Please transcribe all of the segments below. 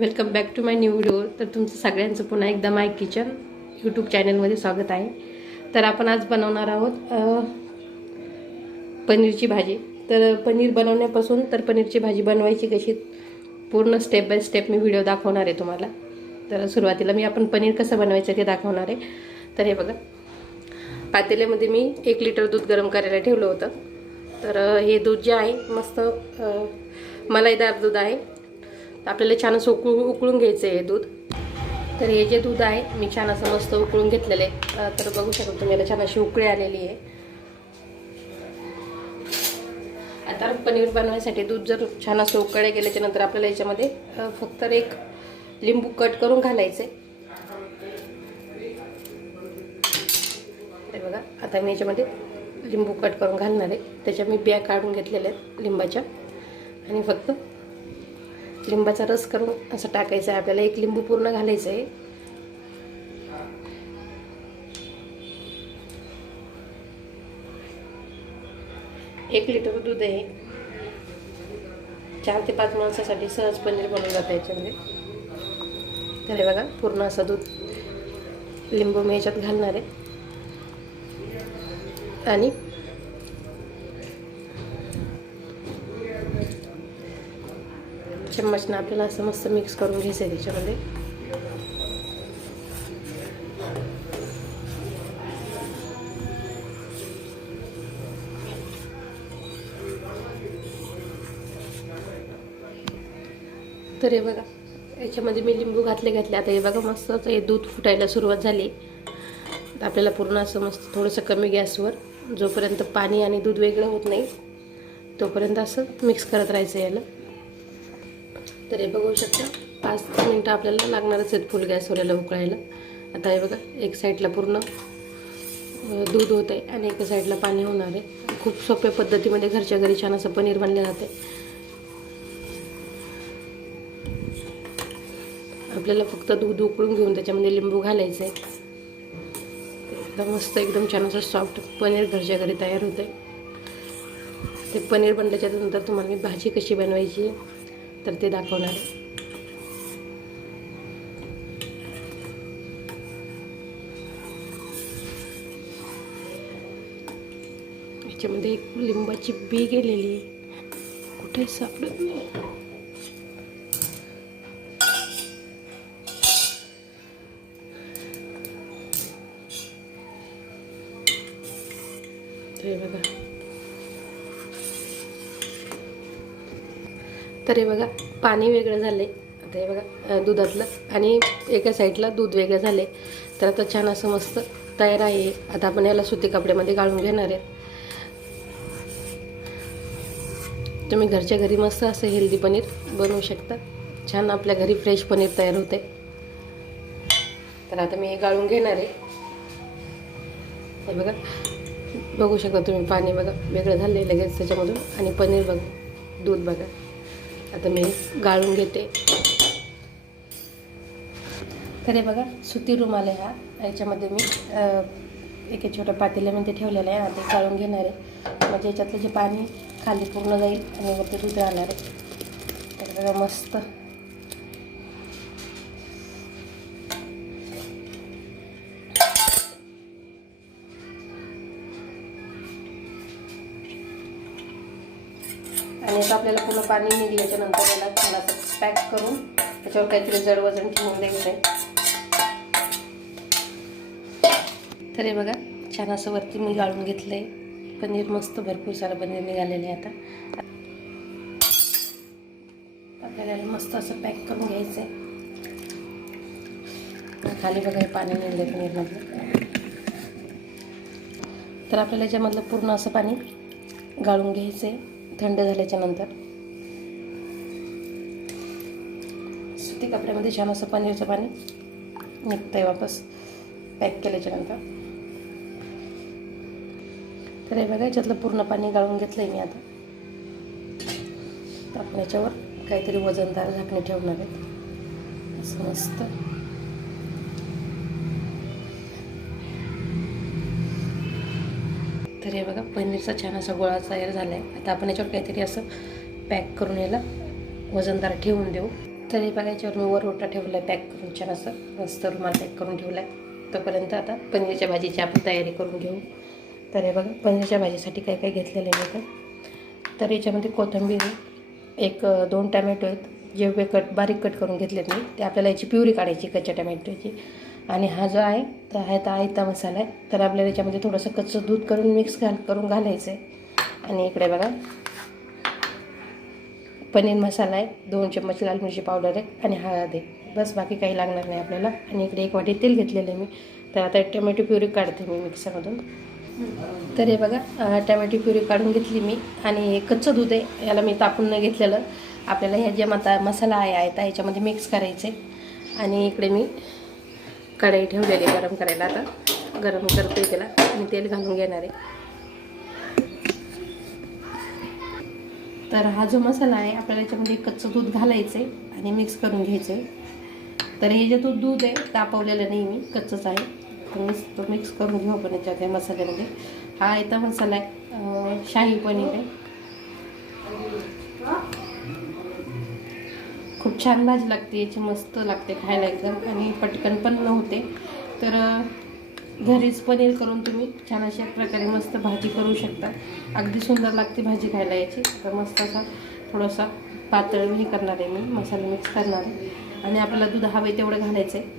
Welcome back to my new video. तर तुमचं सगळ्यांचं पुन्हा एकदा माय किचन यूट्यूब चॅनलमध्ये स्वागत आहे. तर आपण आज बनवणार आहोत पनीरची भाजी. तर पनीर बनवण्यापासून तर पनीरची भाजी बनवायची कशी पूर्ण स्टेप बाय स्टेप मी व्हिडिओ दाखवणार आहे तुम्हाला. तर सुरुवातीला मी आपण पनीर कसं बनवायचं ते दाखवणार आहे. तर हे बघा पातेल्यामध्ये मी एक लिटर दूध गरम करायला ठेवलं होतं. तर हे दूध जे आहे मस्त मलाईदार दूध आहे. तर आपल्याला छान असं उकळू उकळून घ्यायचं आहे हे दूध. तर हे जे दूध आहे मी छान असं मस्त उकळून घेतलेलं आहे. तर बघू शकता तुम्ही याला छान अशी उकळी आलेली आहे. आता पनीर बनवण्यासाठी दूध जर छान असं उकळे गेल्याच्यानंतर आपल्याला याच्यामध्ये फक्त एक लिंबू कट करून घालायचे. हे बघा आता मी याच्यामध्ये लिंबू कट करून घालणार आहे. त्याच्या मी बिया काढून घेतलेल्या आहेत लिंबाच्या. आणि फक्त लिंबाचा रस करून असं टाकायचं आहे. आपल्याला एक लिंबू पूर्ण घालायचं आहे. एक लिटर दूध आहे. चार ते पाच माणसासाठी सहज पनीर बनवलं जातं याच्यामध्ये. तर हे बघा पूर्ण असं दूध लिंबू मी याच्यात घालणार आहे. आणि चम्मचनं आपल्याला असं मस्त मिक्स करून घ्यायचं आहे त्याच्यामध्ये. तर हे बघा याच्यामध्ये मी लिंबू घातले घातले. आता हे बघा मस्त आता हे दूध फुटायला सुरुवात झाली. आपल्याला पूर्ण असं मस्त थोडंसं कमी गॅसवर जोपर्यंत पाणी आणि दूध वेगळं होत नाही तोपर्यंत असं मिक्स करत राहायचं याला. तर हे बघू शकता. पाच दहा मिनटं आपल्याला लागणारच आहेत फुल गॅस याला उकळायला. आता हे बघा एक साईडला पूर्ण दूध होतं आहे आणि एका साईडला पाणी होणार आहे. खूप सोप्या पद्धतीमध्ये घरच्या घरी छान असं पनीर बनले जाते आपल्याला फक्त दूध उकळून घेऊन त्याच्यामध्ये लिंबू घालायचं आहे एकदम मस्त एकदम छान असं सॉफ्ट पनीर घरच्या घरी तयार होतं आहे ते पनीर बनल्याच्या नंतर तुम्हाला मी भाजी कशी बनवायची तर ते दाखवणार. याच्यामध्ये एक लिंबाची बी गेलेली कुठे सापडत नाही. बघा. तर हे बघा पाणी वेगळं झालं आहे आता हे बघा दुधातलं. आणि एका साईडला दूध वेगळं झालं आहे तर आता छान असं मस्त तयार आहे. आता आपण याला सुती कपड्यामध्ये गाळून घेणार आहे. तुम्ही घरच्या घरी मस्त असं हेल्दी पनीर बनवू शकता. छान आपल्या घरी फ्रेश पनीर तयार होते तर आता मी हे गाळून घेणार आहे. हे बघा बघू शकता तुम्ही पाणी बघा वेगळं झालं आहे लगेच त्याच्यामधून. आणि पनीर बघा दूध बघा. आता मी गाळून घेते. तर हे बघा सुती रुमाल आहे हा याच्यामध्ये मी एक एका छोट्या पातेल्यामध्ये ठेवलेलं आहे आणि ते गाळून घेणार आहे. म्हणजे याच्यातलं जे पाणी खाली पूर्ण जाईल आणि वरती दूध राहणार आहे. तर बघा मस्त. आणि आपल्याला पूर्ण पाणी निघल्याच्या नंतर याला छान पॅक करून त्याच्यावर काहीतरी जड वजन ठेवून द्यायचं आहे. तर हे बघा छान असं वरती मी गाळून घेतलं आहे पनीर मस्त भरपूर सारं पनीर निघालेलं आहे आता. आपल्याला मस्त असं पॅक करून घ्यायचं आहे खाली बघा पाणी निघलं पनीरमधलं. तर आपल्याला याच्यामधलं पूर्ण असं पाणी गाळून घ्यायचं आहे थंड झाल्याच्यानंतर सुती कपड्यामध्ये छान असं पनीरचं पाणी निघतं आहे वापस. पॅक केल्याच्यानंतर तर हे बघा याच्यातलं पूर्ण पाणी गाळून घेतलं आहे मी आता. आपण याच्यावर काहीतरी वजनदार झाकणे ठेवणार आहेत. असं मस्त. तर हे बघा पनीरचा छान असा गोळा तयार झाला आहे आता आपण याच्यावर काहीतरी असं पॅक करून याला वजनदार ठेवून देऊ. तर हे बघायच्यावर मी वर रोटा ठेवला आहे पॅक करून छान असं मस्त रुमाल पॅक करून ठेवला आहे तोपर्यंत आता पनीरच्या भाजीची आपण तयारी करून घेऊ. तर हे बघा पनीरच्या भाजीसाठी काय काय घेतलेलं आहे तर तर याच्यामध्ये कोथिंबीर एक दोन टमॅटो आहेत. जे कट बारीक कट करून घेतलेत मी ते आपल्याला याची प्युरी काढायची कच्च्या टमॅटोची. आणि हा जो आहे तर आहे तर आयता मसाला आहे. तर आपल्याला याच्यामध्ये थोडंसं कच्चं दूध करून मिक्स घाल करून घालायचं आहे आणि इकडे बघा पनीर मसाला आहे. दोन चम्मच लाल मिरची पावडर आहे आणि हळद आहे. बस बाकी काही लागणार नाही आपल्याला. आणि इकडे एक वाटी तेल घेतलेलं आहे मी. तर आता टमॅटो प्युरी काढते मी मिक्सरमधून. तर हे बघा टोमॅटो टमॅटो प्युरी काढून घेतली मी. आणि कच्चं दूध आहे याला मी तापून न घेतलेलं. आपल्याला ह्या जे मता मसाला आहे आयता याच्यामध्ये मिक्स करायचे आणि इकडे मी कढई ठेवलेली आहे गरम करायला आता. गरम करते त्याला. आणि तेल घालून घेणार आहे. तर हा जो मसाला आहे आपल्याला याच्यामध्ये कच्चं दूध घालायचं आहे आणि मिक्स करून घ्यायचं आहे तर हे जे दूध दूध आहे तापवलेलं नाही मी कच्चंच आहे. तर मिक्स तो मिक्स करून घेऊ आपण याच्यात या मसाल्यामध्ये. हा येता मसाला आहे शाही पनीर आहे. खूप छान भाजी लागते याची मस्त लागते खायला एकदम. आणि पटकन पण नव्हते. तर घरीच पनीर करून तुम्ही छान अशा प्रकारे मस्त भाजी करू शकता. अगदी सुंदर लागते भाजी खायला याची. तर मस्त असा थोडासा पातळ हे करणार आहे मी मसाला मिक्स करणार आहे. आणि आपल्याला दूध हवे तेवढं घालायचं आहे.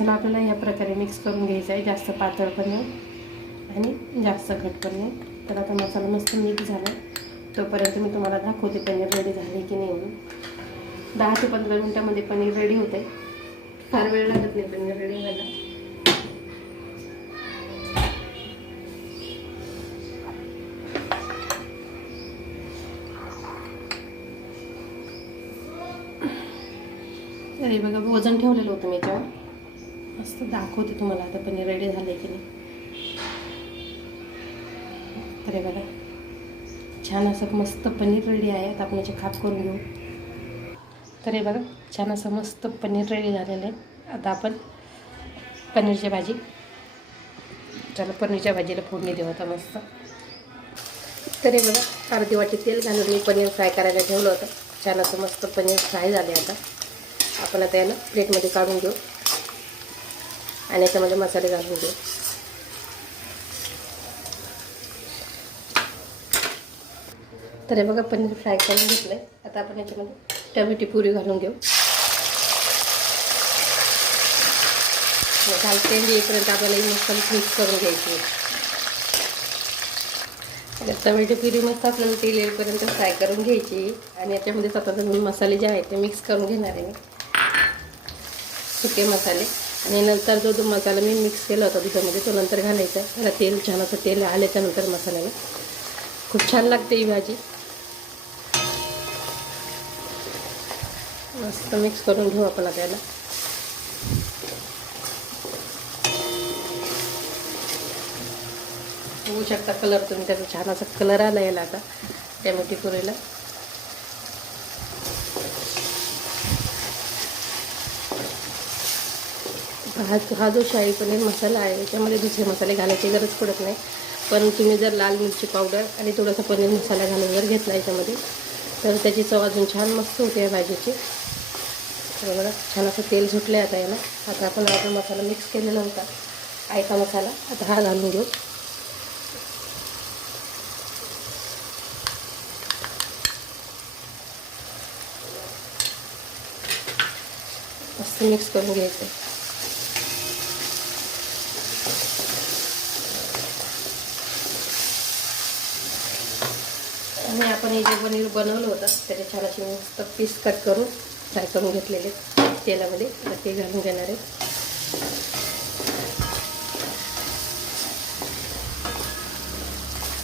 बघा आपल्याला या प्रकारे मिक्स करून घ्यायचं आहे. जास्त पातळ पण नाही आणि जास्त घट पण नाही. तर आता मसाला मस्त मिक्स झाला. तोपर्यंत मी तुम्हाला दाखवते पनीर रेडी झाले की नाही म्हणून. दहा ते पंधरा मिनटामध्ये पनीर रेडी होते फार वेळ लागत नाही पनीर रेडी व्हायला. अरे बघा वजन ठेवलेलं होतं मी त्यावर मस्त दाखवते तुम्हाला आता पनीर रेडी झालं आहे की नाही. अरे बघा छान असं मस्त पनीर रेडी आहे. आता आपण याचे खाप करून घेऊ. तर हे बघा छान असं मस्त पनीर रेडी झालेलं आहे. आता आपण पनीरची भाजी. चला पनीरच्या भाजीला फोडणी देऊ आता मस्त. तर हे बघा अर्धी वाटी तेल घालून मी पनीर फ्राय करायला ठेवलं होतं. छान असं मस्त पनीर फ्राय झाले आता. आपण आता याला प्लेटमध्ये काढून घेऊ. आणि याच्यामध्ये मसाले घालून घेऊ तर हे बघा पनीर फ्राय करून घेतलं आहे आता आपण याच्यामध्ये टमेटी पुरी घालून घेऊ. घालते येईपर्यंत आपल्याला मसाले मसाला मिक्स करून घ्यायची टमेटी टमॅटो मस्त आपल्याला तेल येईपर्यंत फ्राय करून घ्यायची. आणि याच्यामध्ये स्वतःचे मी मसाले जे आहेत ते मिक्स करून घेणार आहे मी. सुके मसाले. आणि नंतर जो जो मसाला मी मिक्स केला होता दुधामध्ये तो नंतर घालायचा. त्याला तेल छान असं तेल आल्याच्यानंतर मसाल्याला. खूप छान लागते ही भाजी. मस्त मिक्स करून घेऊ आपण त्याला होऊ बघू शकता कलर तुम्ही त्याचा छान असा कलर आला याला आता. टॅमॅटो पुरीला. हा हा जो शाही पनीर मसाला आहे याच्यामध्ये दुसरे मसाले घालायची गरज पडत नाही. पण तुम्ही जर लाल मिरची पावडर आणि थोडासा पनीर मसाला घालून जर घेतला याच्यामध्ये तर त्याची चव अजून छान मस्त होते या भाजीची. बरोबर बघा छान असं तेल सुटलं आहे आता याला. आता आपण हा मसाला मिक्स केलेला होता आयता मसाला आता हा घालून घेऊ. मस्त मिक्स करून घ्यायचं. आणि आपण हे जे पनीर बनवलं होतं त्याचे छान असे मस्त पीस कट करून फ्राय करून घेतलेले तेलामध्ये. ते घालून घेणार आहे.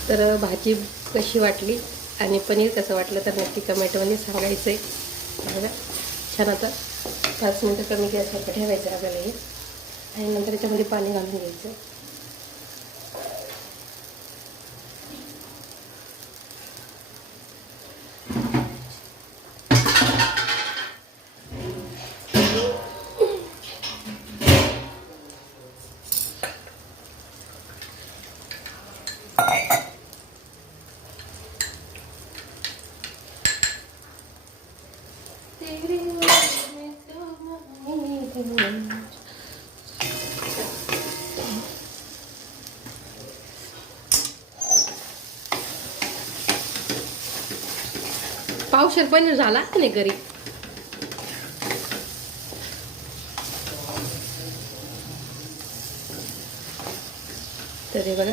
तर भाजी कशी वाटली आणि पनीर कसं वाटलं तर नक्की कमेंटमध्ये सांगायचं आहे बघा छान आता पाच मिनटं कमी गॅसवर ठेवायचं आपल्याला हे. आणि नंतर याच्यामध्ये पाणी घालून घ्यायचं पावशेर पनीर झाला की नाही घरी? तरी बघा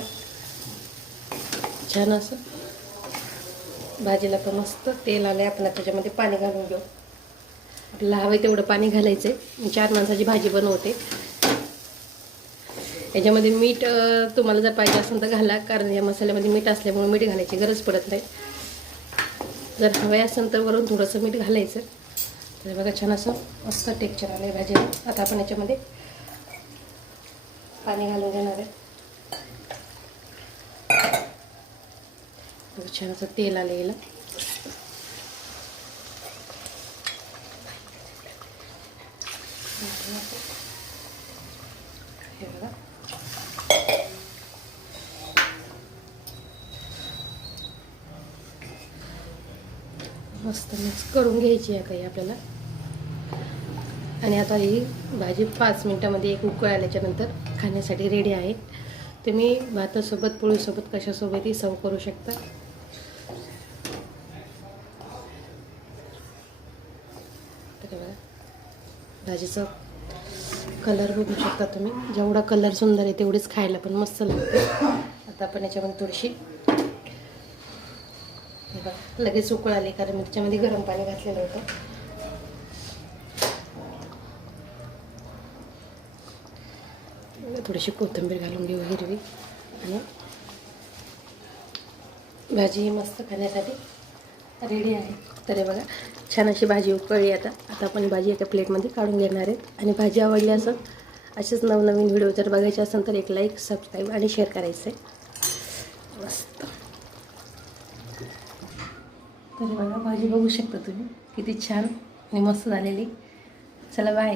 छान असं भाजीला पण मस्त तेल आले आपण त्याच्यामध्ये पाणी घालून घेऊ. आपल्याला हवं तेवढं पाणी घालायचं आहे मी चार माणसाची भाजी बनवते. याच्यामध्ये मीठ तुम्हाला जर पाहिजे असेल तर घाला कारण या मसाल्यामध्ये मीठ असल्यामुळे मीठ घालायची गरज पडत नाही. जर हवे असेल तर वरून थोडंसं मीठ घालायचं. तर बघा छान असं मस्त टेक्चर आलं आहे भाजीला. आता आपण याच्यामध्ये पाणी घालून घेणार आहे. छान असं तेल आलं याला. हे बघा मस्त मिक्स करून घ्यायची आहे काही आपल्याला. आणि आता ही भाजी पाच मिनटामध्ये एक उकळ आल्याच्यानंतर खाण्यासाठी रेडी आहे. तुम्ही भातासोबत पोळीसोबत कशासोबतही सर्व करू शकता. तर बघा. भाजीचं कलर बघू शकता तुम्ही. जेवढा कलर सुंदर आहे तेवढीच खायला पण मस्त लागते. आता आपण याच्यामध्ये थोडीशी बघा, लगेच उकळ आली कारण मी त्याच्यामध्ये गरम पाणी घातलेलं होतं. थोडीशी कोथिंबीर घालून घेऊ हिरवी. आणि भाजी ही मस्त खाण्यासाठी रेडी आहे. तर बघा छान अशी भाजी उकळली आता. आता आपण भाजी एका प्लेटमध्ये काढून घेणार आहेत आणि भाजी आवडली असं असेच नवनवीन व्हिडिओ जर बघायचे असेल तर एक लाईक सबस्क्राईब आणि शेअर करायचं आहे मस्त. तर बघा भाजी बघू शकता तुम्ही. किती छान आणि मस्त झालेली. चला बाय